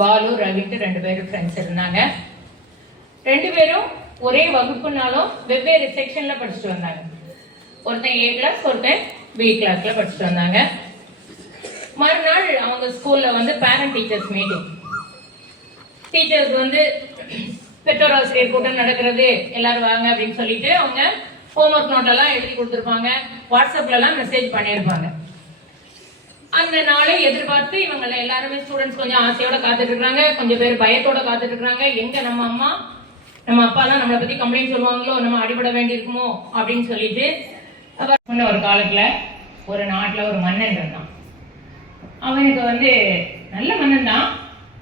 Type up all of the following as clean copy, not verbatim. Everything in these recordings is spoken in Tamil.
பாலு ரவிட்டு 2 பேரும் ஃப்ரெண்ட்ஸ் இருந்தாங்க. 2 பேரும் ஒரே வகுப்புனாலும் வெவ்வேறு செக்ஷன்ல படிச்சுட்டு வந்தாங்க. ஒருத்தன் A கிளாஸ், ஒருத்தன் B கிளாஸ்ல படிச்சுட்டு வந்தாங்க. மறுநாள் அவங்க ஸ்கூல்ல பேரண்ட் டீச்சர்ஸ் மீட்டிங். டீச்சர்ஸ் பெற்றோர் ஆசிரியர் கூட்டம் நடக்கிறது, எல்லாரும் வாங்க அப்படின்னு சொல்லிட்டு அவங்க ஹோம்ஒர்க் நோட் எல்லாம் எழுதி கொடுத்துருப்பாங்க. வாட்ஸ்அப்ல எல்லாம் மெசேஜ் பண்ணியிருப்பாங்க. அந்த நாளை எதிர்பார்த்து இவங்க எல்லாருமே ஸ்டூடெண்ட்ஸ் கொஞ்சம் ஆசையோட காத்துட்டு இருக்காங்க, கொஞ்சம் பேர் பயத்தோட காத்துட்டு இருக்காங்க. எங்க நம்ம அம்மா நம்ம அப்பா எல்லாம் நம்மளை பத்தி கம்ப்ளைண்ட் சொல்லுவாங்களோ, நம்ம அடிபட வேண்டி இருக்குமோ அப்படின்னு சொல்லிட்டு ஒரு காலத்துல ஒரு நாட்டுல ஒரு மன்னன் இருந்தான். அவனுக்கு நல்ல மன்னன் தான்,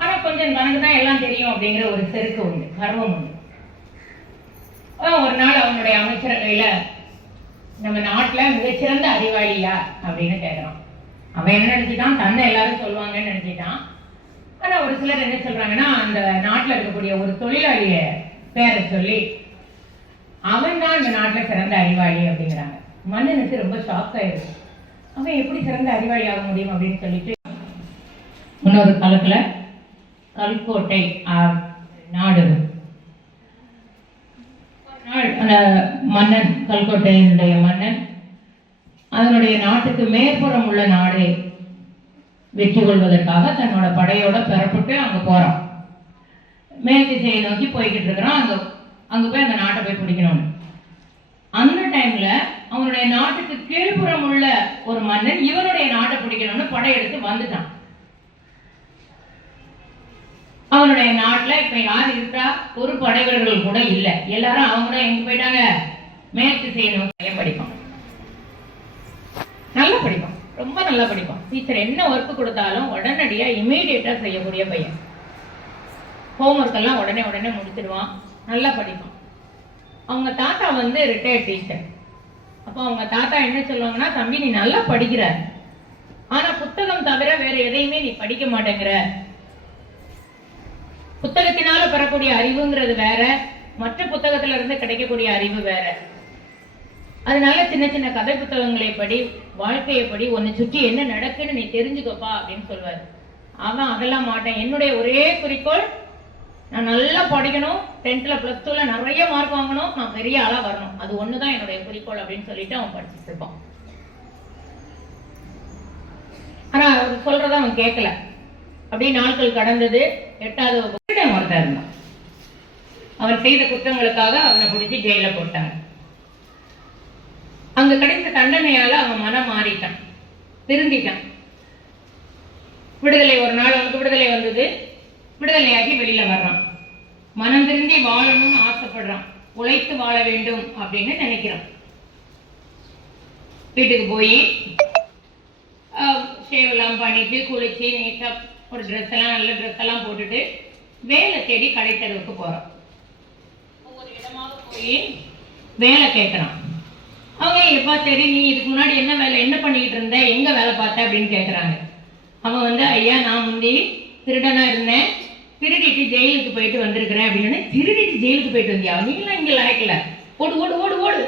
ஆனா கொஞ்சம் தனக்கு தான் எல்லாம் தெரியும் அப்படிங்கிற ஒரு செருக்கு உண்டு, கர்வம் உண்டு. ஒரு நாள் அவனுடைய அமைச்சரவையில நம்ம நாட்டுல மிகச்சிறந்த அறிவாளியா அப்படின்னு கேட்கிறான். அவன் என்ன நினைச்சிட்டான், தன்னை எல்லாரும் சொல்லுவாங்கன்னு நினைச்சிட்டான். ஆனா ஒரு சிலர் என்ன சொல்றாங்கன்னா, அந்த நாட்டுல இருக்கக்கூடிய ஒரு தொழிலாளிய பேரை சொல்லி அவன் தான் இந்த நாட்டுல சிறந்த அறிவாளி அப்படிங்கிறாங்க. மன்னனுக்கு ரொம்ப ஷாக் ஆயிடுச்சு. அவன் எப்படி சிறந்த அறிவாளி ஆக முடியும் அப்படின்னு சொல்லிட்டு இன்னொரு காலத்துல கல்கோட்டை நாடு அந்த மன்னன், கல்கோட்டையினுடைய மன்னன் அதனுடைய நாட்டுக்கு மேற்புறம் உள்ள நாடு வெற்றி கொள்வதற்காக தன்னோட படையோட பெறப்பட்டு அங்க போறான். மேல் திசையை நோக்கி போய்கிட்டு இருக்கிறான். அங்க போய் அந்த நாட்டை போய் பிடிக்கணும்னு. அந்த டைம்ல அவனுடைய நாட்டுக்கு கீழ்ப்புறம் உள்ள ஒரு மன்னன் இவனுடைய நாட்டை பிடிக்கணும்னு படையெடுத்து வந்துட்டான். அவனுடைய நாட்டுல இப்ப யார் இருக்கா, ஒரு படைவீரர்கள் கூட இல்ல. எல்லாரும் அவங்க எங்க போயிட்டாங்க, மேற்கு திசையை நோக்கி படிப்பான். நல்லா படிப்பான், ரொம்ப நல்லா படிப்பான். டீச்சர் என்ன ஒர்க் கொடுத்தாலும் உடனடியா இமீடியட்டா செய்யக்கூடிய பையன். ஹோம்ஒர்க் எல்லாம் உடனே முடிச்சிடுவான், நல்லா படிப்பான். அவங்க தாத்தா ரிட்டையர்ட் டீச்சர். அப்போ அவங்க தாத்தா என்ன சொல்லுவாங்கன்னா, தம்பி நீ நல்லா படிக்கிற, ஆனா புத்தகம் தவிர வேற எதையுமே நீ படிக்க மாட்டேங்கிற. புத்தகத்தினால பெறக்கூடிய அறிவுங்கிறது வேற, மற்ற புத்தகத்துல இருந்து கிடைக்கக்கூடிய அறிவு வேற. அதனால சின்ன சின்ன கதை புத்தகங்களை படி, வாழ்க்கையை படி, உன்னை சுற்றி என்ன நடக்குன்னு நீ தெரிஞ்சுக்கப்பா அப்படின்னு சொல்வாரு. அவன் அதெல்லாம் மாட்டேன், என்னுடைய ஒரே குறிக்கோள் நான் நல்லா படிக்கணும், 10th + 2ல நிறைய மார்க் வாங்கணும், நான் பெரிய ஆளா வரணும், அது ஒண்ணுதான் என்னுடைய குறிக்கோள் அப்படின்னு சொல்லிட்டு அவன் படிச்சுட்டு இருப்பான். ஆனா அவர் சொல்றத அவன் கேட்கல. அப்படியே நாட்கள் கடந்தது. 8வது வகுப்பு ஒருத்தர் இருந்தான். அவர் செய்த குற்றங்களுக்காக அவனை பிடிச்சி ஜெயில போட்டாங்க. அங்க கிடைத்த தண்டனையால அவன் மனம் மாறிட்டான், திருந்திட்டான். விடுதலை, ஒரு நாள் அவனுக்கு விடுதலை வந்தது. விடுதலையாகி வெளியில வர்றான். மனம் திருந்தி வாழணும்னு ஆசைப்படுறான், உழைத்து வாழ வேண்டும் அப்படின்னு நினைக்கிறான். வீட்டுக்கு போய் ஷேவ் எல்லாம் பண்ணிட்டு குளிச்சு நீட்டா ஒரு ட்ரெஸ் எல்லாம், நல்ல ட்ரெஸ் எல்லாம் போட்டுட்டு வேலை தேடி கடைத்தெருவுக்கு போறான். ஒவ்வொரு இடமாக போய் வேலை கேட்கறான். அவங்க எப்பா சரி நீ இதுக்கு முன்னாடி என்ன வேலை, என்ன பண்ணிக்கிட்டு இருந்த, எங்க வேலை பார்த்த அப்படின்னு கேட்கறாங்க. அவன் ஐயா நான் முந்தி திருடனா இருந்தேன், திருடிட்டு ஜெயிலுக்கு போயிட்டு வந்திருக்கிறேன் அப்படின்னு. திருடிட்டு ஜெயிலுக்கு போயிட்டு வந்தியா, நீங்களாம் இங்க லாய்க்கல, ஓடு ஓடு ஓடு ஓடு.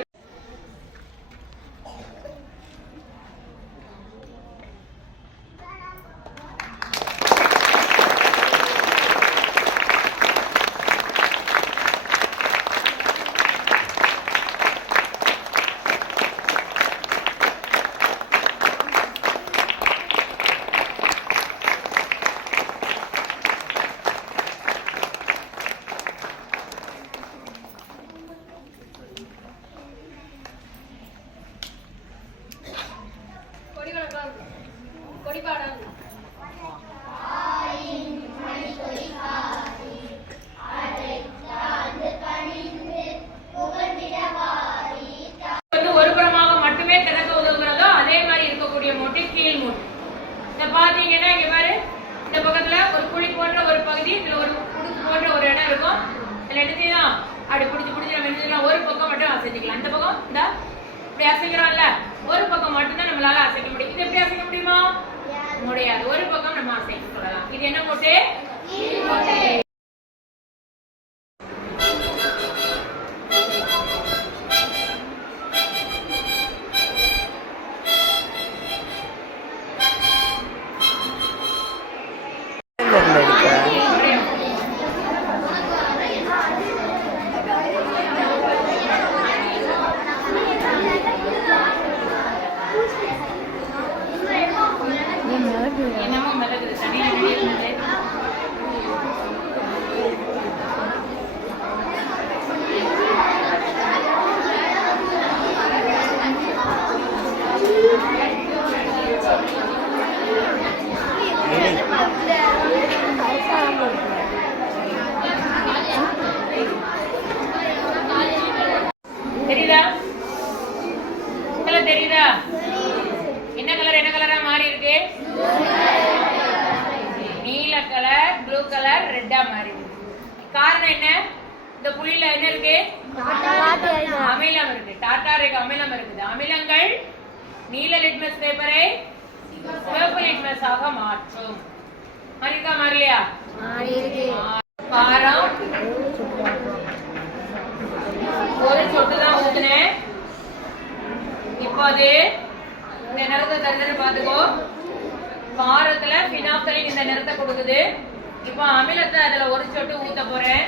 பாத்தீங்கன்னா இங்க பாரு, இந்த பக்கத்துல ஒரு குழி போன்ற ஒரு பகுதி, இதுல ஒரு குடிசு போன்ற ஒரு இடம் இருக்கும். இதுல என்ன செய்யலாம், அப்படி பிடிச்சி நம்ம என்ன ஒரு பக்கம் மட்டும் அசைச்சிக்கலாம். இந்த பக்கம் இந்த இப்படி அசைக்கிறோம்ல, ஒரு பக்கம் மட்டும்தான் நம்மளால அசைக்க முடியும். இது எப்படி அசைக்க முடியுமா, முடியாது. ஒரு பக்கம் நம்ம அசைக்க சொல்லலாம். இது என்ன மூட்டை, எடுக்க நீல கலர், ப்ளூ கலர், ரெட்டா மாறிடுது. காரணம் என்ன? இந்த புள்ளியில என்ன இருக்கு? அமிலம் இருக்கு. டார்டாரிக் அமிலம் இருக்குது. அமிலங்கள் நீல லிட்மஸ் பேப்பரை சிவப்பு லிட்மஸ் ஆக மாற்றும். மாறிக்கா மாறலையா? காரம் ஒரு சொட்டு தான் ஊத்துனேன். இப்போது இந்த நிறத்தை தருதுன்னு பாத்துக்கோ. காரத்துல பினாப்தலின் இந்த நிறத்தை கொடுக்குது. இப்போ அமிலத்தை அதுல ஒரு சொட்டு ஊத்த போறேன்.